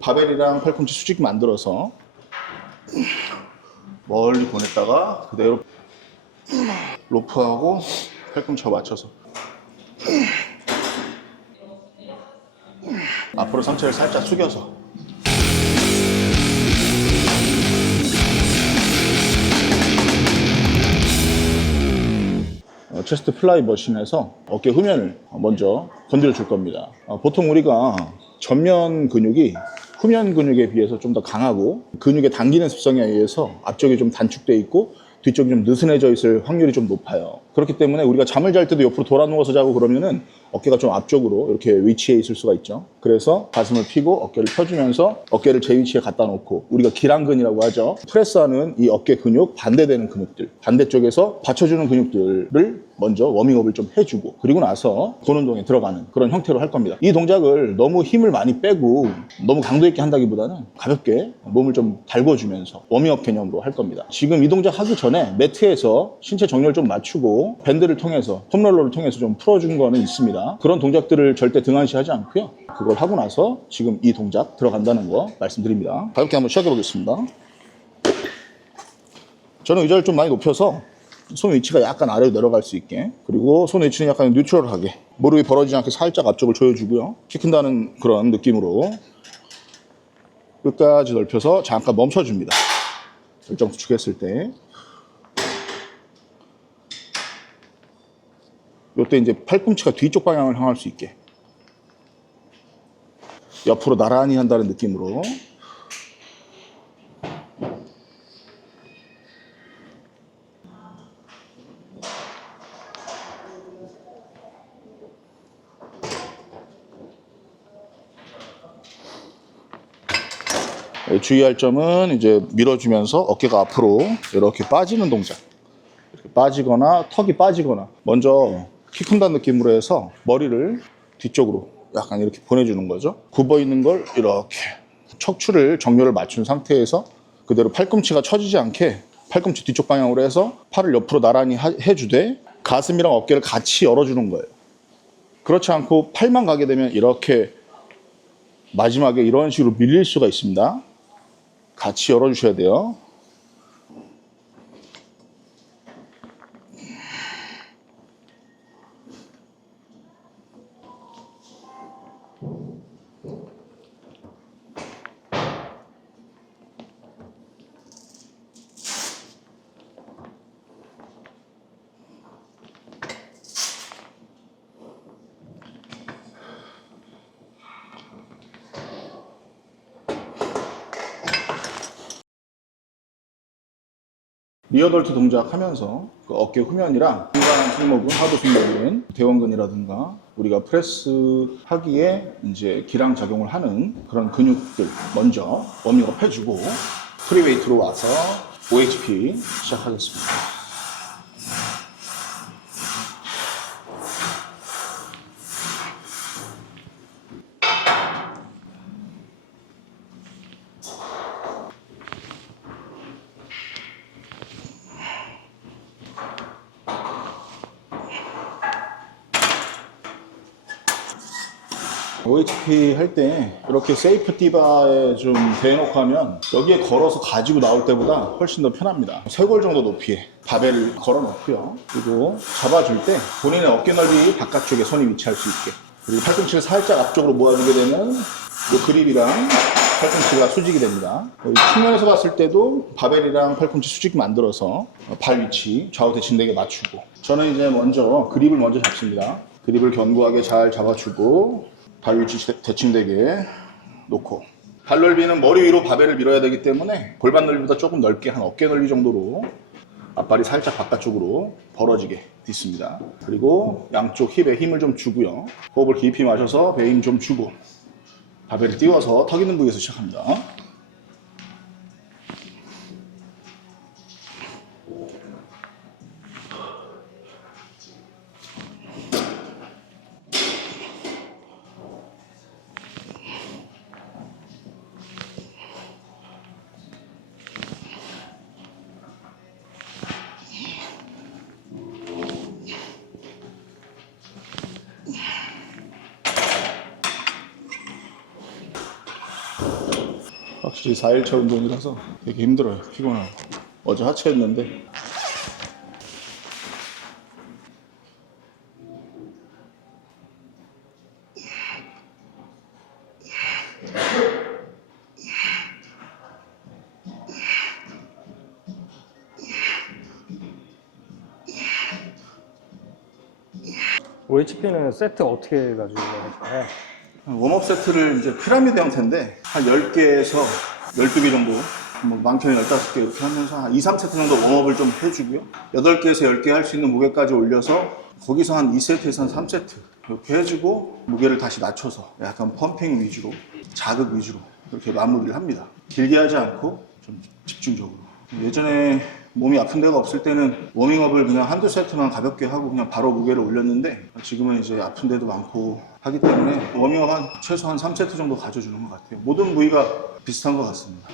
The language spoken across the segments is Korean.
바벨이랑 팔꿈치 수직 만들어서 멀리 보냈다가 그대로 로프하고 팔꿈치와 맞춰서 앞으로 상체를 살짝 숙여서 체스트 플라이 머신에서 어깨 후면을 먼저 건드려 줄 겁니다. 보통 우리가 전면 근육이 후면 근육에 비해서 좀 더 강하고 근육의 당기는 습성에 의해서 앞쪽이 좀 단축돼 있고 뒤쪽이 좀 느슨해져 있을 확률이 좀 높아요. 그렇기 때문에 우리가 잠을 잘 때도 옆으로 돌아 누워서 자고 그러면은 어깨가 좀 앞쪽으로 이렇게 위치해 있을 수가 있죠. 그래서 가슴을 펴고 어깨를 펴주면서 어깨를 제 위치에 갖다 놓고 우리가 기랑근이라고 하죠. 프레스하는 이 어깨 근육 반대되는 근육들, 반대쪽에서 받쳐주는 근육들을 먼저 워밍업을 좀 해주고 그리고 나서 돈 운동에 들어가는 그런 형태로 할 겁니다. 이 동작을 너무 힘을 많이 빼고 너무 강도 있게 한다기보다는 가볍게 몸을 좀 달궈주면서 워밍업 개념으로 할 겁니다. 지금 이 동작 하기 전에 매트에서 신체 정렬 좀 맞추고 밴드를 통해서 폼롤러를 통해서 좀 풀어준 거는 있습니다. 그런 동작들을 절대 등한시하지 않고요. 그걸 하고 나서 지금 이 동작 들어간다는 거 말씀드립니다. 가볍게 한번 시작해 보겠습니다. 저는 의자를 좀 많이 높여서 손 위치가 약간 아래로 내려갈 수 있게, 그리고 손 위치는 약간 뉴트럴하게 무릎이 벌어지지 않게 살짝 앞쪽을 조여주고요. 키 큰다는 그런 느낌으로 끝까지 넓혀서 잠깐 멈춰줍니다. 결정 수축했을 때 이때 이제 팔꿈치가 뒤쪽 방향을 향할 수 있게 옆으로 나란히 한다는 느낌으로 주의할 점은 이제 밀어주면서 어깨가 앞으로 이렇게 빠지는 동작, 이렇게 빠지거나 턱이 빠지거나 먼저 키 큰다는 느낌으로 해서 머리를 뒤쪽으로 약간 이렇게 보내주는 거죠. 굽어 있는 걸 이렇게 척추를 정렬을 맞춘 상태에서 그대로 팔꿈치가 처지지 않게 팔꿈치 뒤쪽 방향으로 해서 팔을 옆으로 나란히 해주되 가슴이랑 어깨를 같이 열어주는 거예요. 그렇지 않고 팔만 가게 되면 이렇게 마지막에 이런 식으로 밀릴 수가 있습니다. 같이 열어주셔야 돼요. 리어덜트 동작 하면서 그 어깨 후면이랑 중간 승모근, 하부 승모근, 대원근이라든가 우리가 프레스 하기에 이제 기랑 작용을 하는 그런 근육들 먼저 워밍업 해주고 프리웨이트로 와서 OHP 시작하겠습니다. OHP 할 때 이렇게 세이프티 바에 좀 대놓고 하면 여기에 걸어서 가지고 나올 때보다 훨씬 더 편합니다. 쇄골 정도 높이에 바벨을 걸어 놓고요. 그리고 잡아줄 때 본인의 어깨 넓이 바깥쪽에 손이 위치할 수 있게, 그리고 팔꿈치를 살짝 앞쪽으로 모아주게 되면 이 그립이랑 팔꿈치가 수직이 됩니다. 측면에서 봤을 때도 바벨이랑 팔꿈치 수직 만들어서 발 위치 좌우 대칭되게 맞추고, 저는 이제 먼저 그립을 먼저 잡습니다. 그립을 견고하게 잘 잡아주고 발 위치 대칭되게 놓고, 발 넓이는 머리 위로 바벨을 밀어야 되기 때문에 골반 넓이보다 조금 넓게 한 어깨 넓이 정도로 앞발이 살짝 바깥쪽으로 벌어지게 있습니다. 그리고 양쪽 힙에 힘을 좀 주고요. 호흡을 깊이 마셔서 배에 힘 좀 주고 바벨을 띄워서 턱 있는 부위에서 시작합니다. 확실히 4일차 운동이라서 되게 힘들어요. 피곤하고. 어제 하체했는데 OHP는 세트 어떻게 가지고 해요? 웜업 세트를 이제 피라미드 형태인데 한 10개에서 12개 정도, 뭐 많게는 15개 이렇게 하면서 한 2, 3세트 정도 웜업을 좀 해주고요. 8개에서 10개 할 수 있는 무게까지 올려서 거기서 한 2세트에서 한 3세트 이렇게 해주고 무게를 다시 낮춰서 약간 펌핑 위주로, 자극 위주로 이렇게 마무리를 합니다. 길게 하지 않고 좀 집중적으로. 예전에 몸이 아픈 데가 없을 때는 워밍업을 그냥 한두 세트만 가볍게 하고 그냥 바로 무게를 올렸는데 지금은 이제 아픈 데도 많고 하기 때문에 워밍업 한 최소한 3세트 정도 가져주는 것 같아요. 모든 부위가 비슷한 것 같습니다.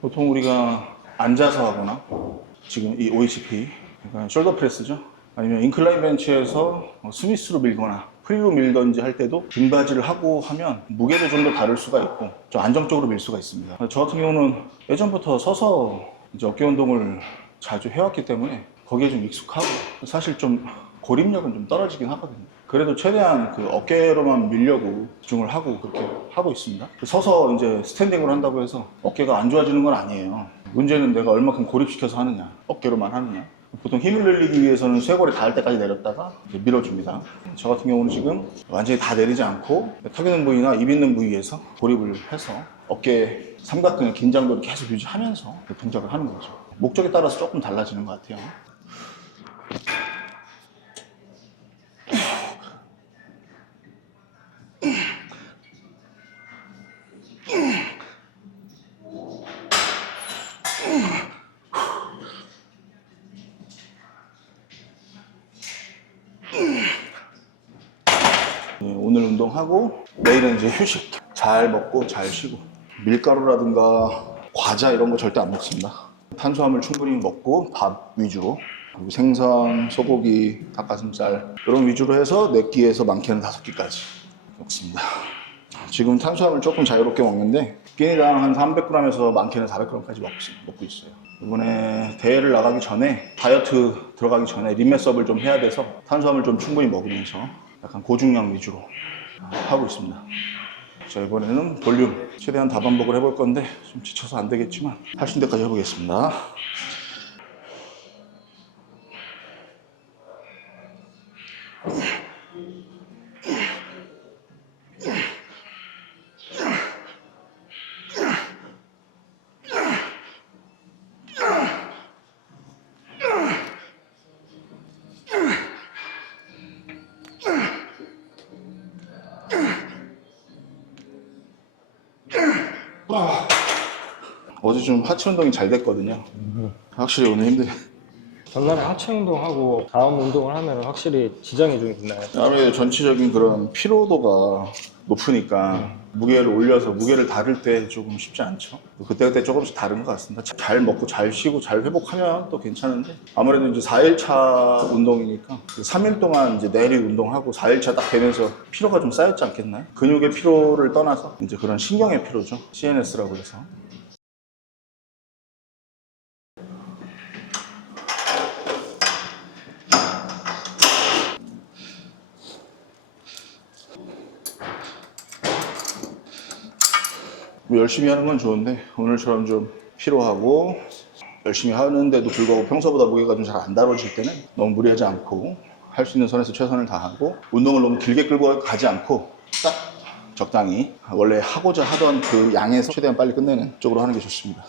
보통 우리가 앉아서 하거나 지금 이 OHP, 그러니까 숄더 프레스죠. 아니면 인클라인 벤치에서 스미스로 밀거나 프리로 밀던지 할 때도 등받이를 하고 하면 무게도 좀 더 다를 수가 있고 좀 안정적으로 밀 수가 있습니다. 저 같은 경우는 예전부터 서서 이제 어깨 운동을 자주 해왔기 때문에 거기에 좀 익숙하고 사실 좀 고립력은 좀 떨어지긴 하거든요. 그래도 최대한 그 어깨로만 밀려고 집중을 하고 그렇게 하고 있습니다. 서서 이제 스탠딩으로 한다고 해서 어깨가 안 좋아지는 건 아니에요. 문제는 내가 얼마큼 고립시켜서 하느냐, 어깨로만 하느냐. 보통 힘을 늘리기 위해서는 쇄골에 닿을 때까지 내렸다가 이제 밀어줍니다. 저 같은 경우는 지금 완전히 다 내리지 않고 턱 있는 부위나 입 있는 부위에서 고립을 해서 어깨 삼각근의 긴장도를 계속 유지하면서 그 동작을 하는 거죠. 목적에 따라서 조금 달라지는 것 같아요. 오늘 운동하고 내일은 이제 휴식. 잘 먹고 잘 쉬고 밀가루라든가 과자 이런 거 절대 안 먹습니다. 탄수화물 충분히 먹고 밥 위주로, 그리고 생선, 소고기, 닭가슴살 이런 위주로 해서 4끼에서 많게는 5끼까지 먹습니다. 지금 탄수화물 조금 자유롭게 먹는데 끼니당 한 300g에서 많게는 400g까지 먹고 있어요. 이번에 대회를 나가기 전에 다이어트 들어가기 전에 림맷업을 좀 해야 돼서 탄수화물 좀 충분히 먹으면서 약간 고중량 위주로 하고 있습니다. 자, 이번에는 볼륨 최대한 다반복을 해볼 건데 좀 지쳐서 안 되겠지만 할 수 있는 데까지 해보겠습니다. 어제 좀 하체 운동이 잘 됐거든요. 확실히 오늘 힘들게. 전날에 하체 운동하고 다음 운동을 하면 확실히 지장이 좀 있나요? 아무래도 전체적인 그런 피로도가 높으니까 무게를 올려서 무게를 다룰 때 조금 쉽지 않죠. 그때그때 조금씩 다른 것 같습니다. 잘 먹고 잘 쉬고 잘 회복하면 또 괜찮은데 아무래도 이제 4일차 운동이니까 3일 동안 이제 내리 운동하고 4일차 딱 되면서 피로가 좀 쌓였지 않겠나요? 근육의 피로를 떠나서 이제 그런 신경의 피로죠. CNS라고 해서. 뭐 열심히 하는 건 좋은데 오늘처럼 좀 피로하고 열심히 하는데도 불구하고 평소보다 무게가 좀 잘 안 다뤄질 때는 너무 무리하지 않고 할 수 있는 선에서 최선을 다하고 운동을 너무 길게 끌고 가지 않고 딱 적당히 원래 하고자 하던 그 양에서 최대한 빨리 끝내는 쪽으로 하는 게 좋습니다.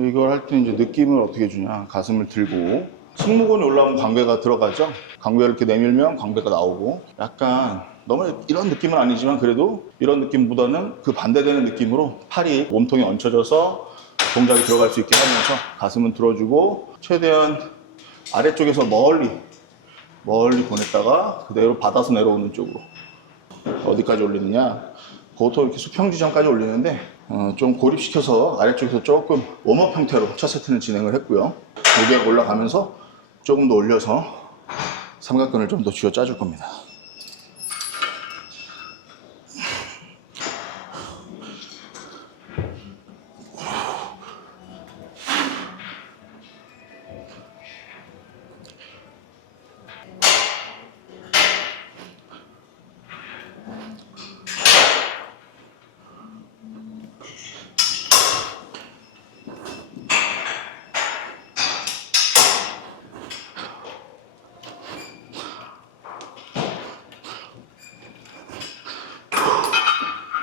이걸 할 때 이제 느낌을 어떻게 주냐. 가슴을 들고 승모근이 올라오면 광배가 들어가죠. 광배를 이렇게 내밀면 광배가 나오고, 약간 너무 이런 느낌은 아니지만 그래도 이런 느낌보다는 그 반대되는 느낌으로 팔이 몸통에 얹혀져서 동작이 들어갈 수 있게 하면서 가슴은 들어주고 최대한 아래쪽에서 멀리 보냈다가 그대로 받아서 내려오는 쪽으로. 어디까지 올리느냐, 그것도 이렇게 수평 지점까지 올리는데 좀 고립시켜서 아래쪽에서 조금 웜업 형태로 첫 세트는 진행을 했고요. 무게가 올라가면서 조금 더 올려서 삼각근을 좀 더 쥐어 짜줄 겁니다.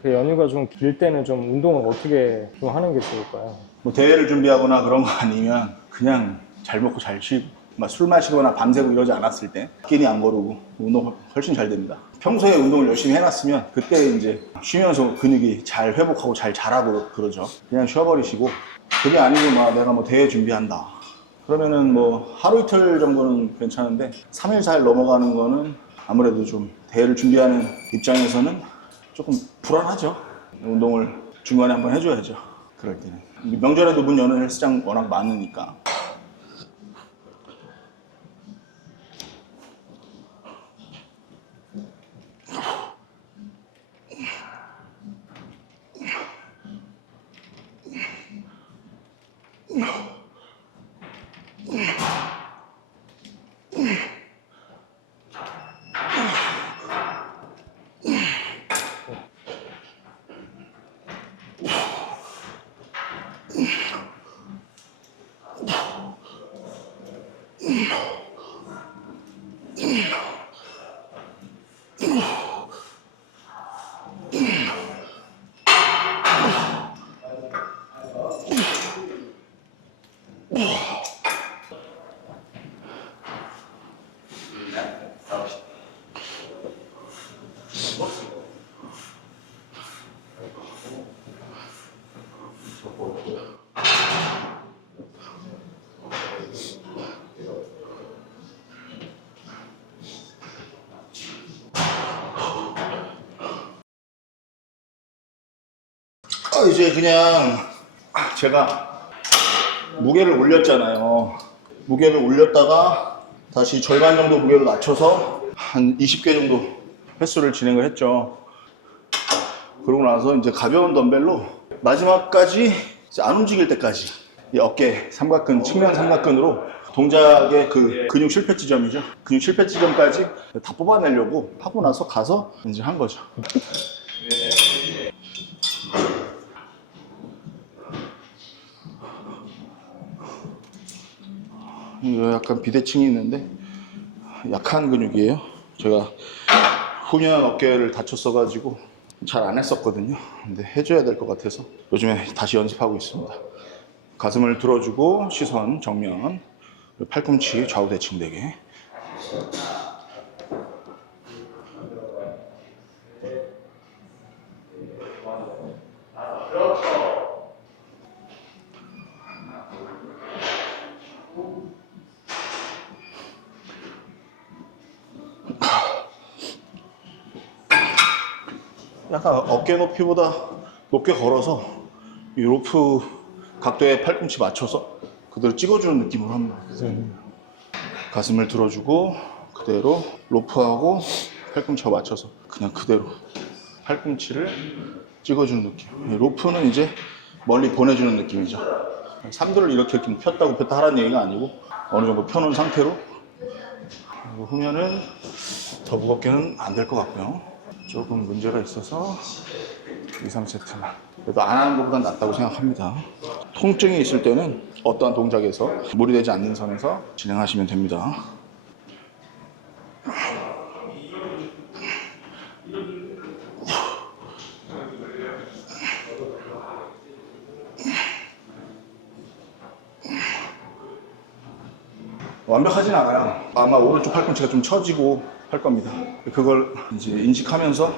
그 연휴가 좀 길 때는 좀 운동을 어떻게 좀 하는 게 좋을까요? 뭐 대회를 준비하거나 그런 거 아니면 그냥 잘 먹고 잘 쉬고 막 술 마시거나 밤새고 이러지 않았을 때 끼니 안 거르고 운동 훨씬 잘 됩니다. 평소에 운동을 열심히 해놨으면 그때 이제 쉬면서 근육이 잘 회복하고 잘 자라고 그러죠. 그냥 쉬어버리시고, 그게 아니고 막 내가 뭐 대회 준비한다 그러면은 뭐 하루 이틀 정도는 괜찮은데 3일 4일 넘어가는 거는 아무래도 좀 대회를 준비하는 입장에서는 조금 불안하죠. 운동을 중간에 한번 해줘야죠. 그럴 때는 명절에도 문 여는 헬스장 워낙 많으니까. 이제 그냥 제가 무게를 올렸잖아요. 무게를 올렸다가 다시 절반 정도 무게를 낮춰서 한 20개 정도 횟수를 진행을 했죠. 그러고 나서 이제 가벼운 덤벨로 마지막까지 이제 안 움직일 때까지 이 어깨 삼각근, 측면 삼각근으로 동작의 그 근육 실패 지점이죠. 근육 실패 지점까지 다 뽑아내려고 하고 나서 가서 이제 한 거죠. 이거 약간 비대칭이 있는데 약한 근육이에요. 제가 후면 어깨를 다쳤어가지고 잘 안 했었거든요. 근데 해줘야 될 것 같아서 요즘에 다시 연습하고 있습니다. 가슴을 들어주고 시선 정면, 팔꿈치 좌우 대칭되게. 약간 어깨 높이보다 높게 걸어서 이 로프 각도에 팔꿈치 맞춰서 그대로 찍어주는 느낌으로 합니다. 가슴을 들어주고 그대로 로프하고 팔꿈치와 맞춰서 그냥 그대로 팔꿈치를 찍어주는 느낌. 로프는 이제 멀리 보내주는 느낌이죠. 삼두를 이렇게 폈다고 폈다 하라는 얘기가 아니고 어느 정도 펴놓은 상태로. 그리고 후면은 더 무겁게는 안 될 것 같고요. 조금 문제가 있어서 2, 3세트만. 그래도 안 하는 것보단 낫다고 생각합니다. 통증이 있을 때는 어떠한 동작에서 무리되지 않는 선에서 진행하시면 됩니다. 완벽하진 않아요. 아마 오른쪽 팔꿈치가 좀 처지고 할 겁니다. 그걸 이제 인식하면서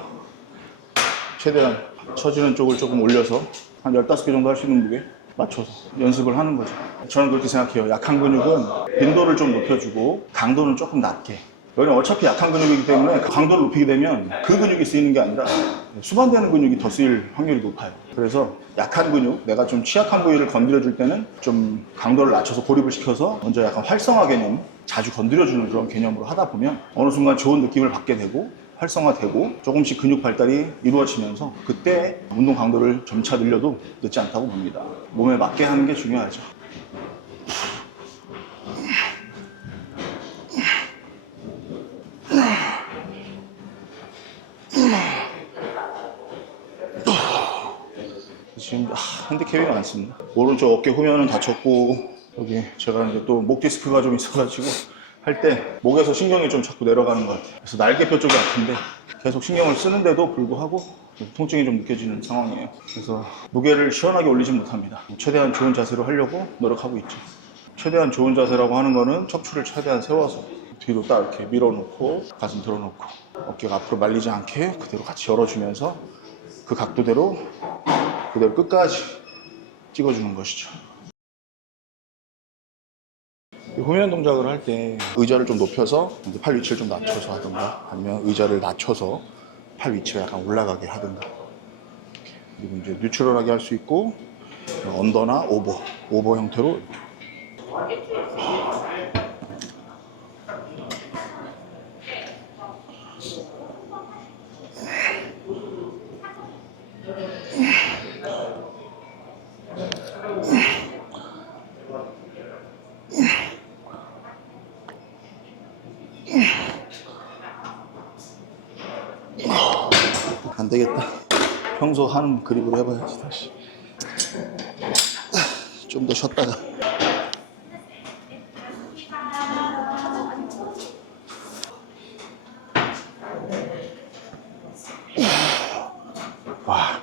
최대한 처지는 쪽을 조금 올려서 한 15개 정도 할 수 있는 무게 맞춰서 연습을 하는 거죠. 저는 그렇게 생각해요. 약한 근육은 빈도를 좀 높여주고 강도는 조금 낮게. 여기는 어차피 약한 근육이기 때문에 강도를 높이게 되면 그 근육이 쓰이는 게 아니라 수반되는 근육이 더 쓰일 확률이 높아요. 그래서 약한 근육, 내가 좀 취약한 부위를 건드려 줄 때는 좀 강도를 낮춰서 고립을 시켜서 먼저 약간 활성화 개념, 자주 건드려주는 그런 개념으로 하다 보면 어느 순간 좋은 느낌을 받게 되고 활성화되고 조금씩 근육 발달이 이루어지면서 그때 운동 강도를 점차 늘려도 늦지 않다고 봅니다. 몸에 맞게 하는 게 중요하죠. 지금 핸디캡이 많습니다. 오른쪽 어깨 후면은 다쳤고 여기 제가 이제 또 목 디스크가 좀 있어가지고 할 때 목에서 신경이 좀 자꾸 내려가는 것 같아요. 그래서 날개뼈 쪽이 아픈데 계속 신경을 쓰는데도 불구하고 통증이 좀 느껴지는 상황이에요. 그래서 무게를 시원하게 올리지 못합니다. 최대한 좋은 자세로 하려고 노력하고 있죠. 최대한 좋은 자세라고 하는 거는 척추를 최대한 세워서 뒤로 딱 이렇게 밀어놓고 가슴 들어놓고 어깨가 앞으로 말리지 않게 그대로 같이 열어주면서 그 각도대로 그대로 끝까지 찍어주는 것이죠. 후면 동작을 할 때 의자를 좀 높여서 팔 위치를 좀 낮춰서 하든가 아니면 의자를 낮춰서 팔 위치가 약간 올라가게 하든가 그리고 이제 뉴트럴하게 할 수 있고 언더나 오버 형태로 이렇게. 안 되겠다. 평소 하는 그립으로 해봐야지 다시. 좀 더 쉬었다가. 와.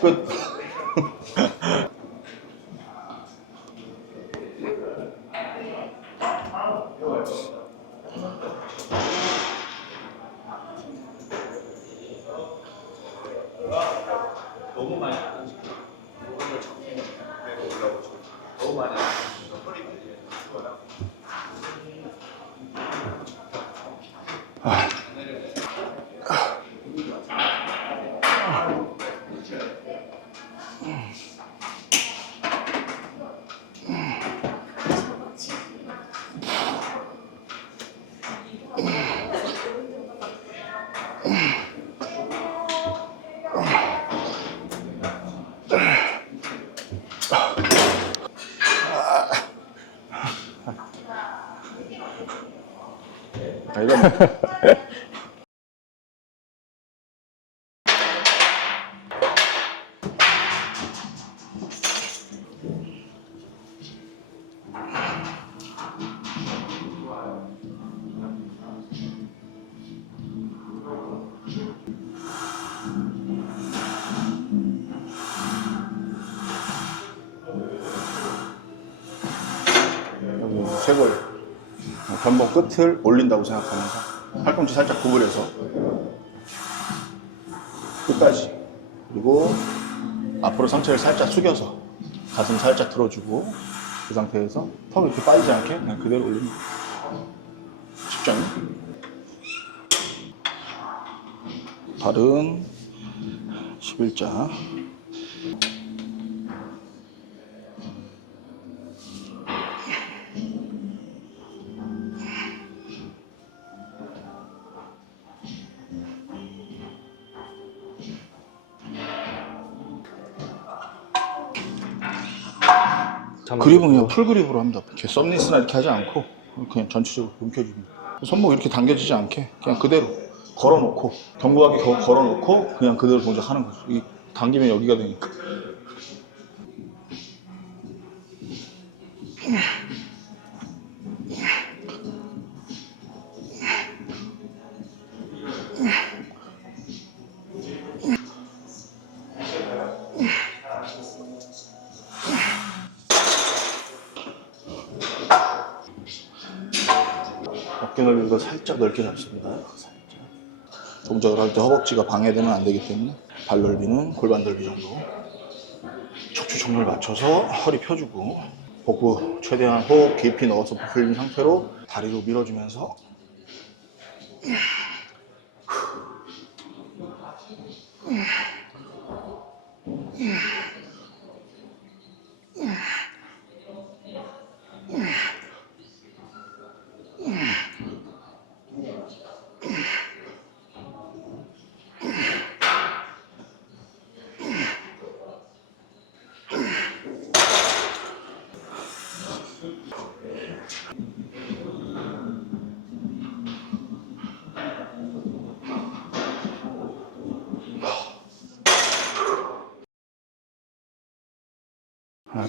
끝. 너무 많이 안 시켜. 오늘 정신이 올라오죠. 너무 많이 안 시켜. 허리 되게 죽어요. 이런. 여기 쇄골 견봉 끝을 올린다고 생각하면서 팔꿈치 살짝 구부려서 끝까지. 그리고 앞으로 상체를 살짝 숙여서 가슴 살짝 들어주고 그 상태에서 턱 이렇게 빠지지 않게 그냥 그대로 올립니다. 쉽지 않나요? 발은 11자. 그립은 그냥 풀 그립으로 합니다. 이렇게 썸니스나 이렇게 하지 않고 그냥 전체적으로 움켜줍니다. 손목 이렇게 당겨지지 않게 그냥 그대로 걸어놓고 견고하게 걸어놓고 그냥 그대로 동작하는 거죠. 이 당기면 여기가 되니까. 어깨 넓이가 살짝 넓게 잡습니다. 살짝. 동작을 할 때 허벅지가 방해되면 안 되기 때문에 발 넓이는 골반 넓이 정도. 척추 정렬 맞춰서 허리 펴주고 복부 최대한 호흡 깊이 넣어서 부풀린 상태로 다리로 밀어주면서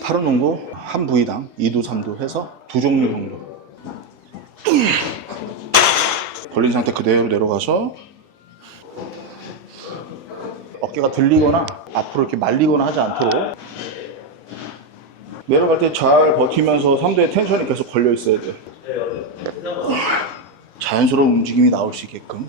팔은 농구 한 부위당 2두 3두 해서 2종류 정도. 벌린 상태 그대로 내려가서 어깨가 들리거나 앞으로 이렇게 말리거나 하지 않도록 내려갈 때 잘 버티면서 3두의 텐션이 계속 걸려 있어야 돼요. 자연스러운 움직임이 나올 수 있게끔.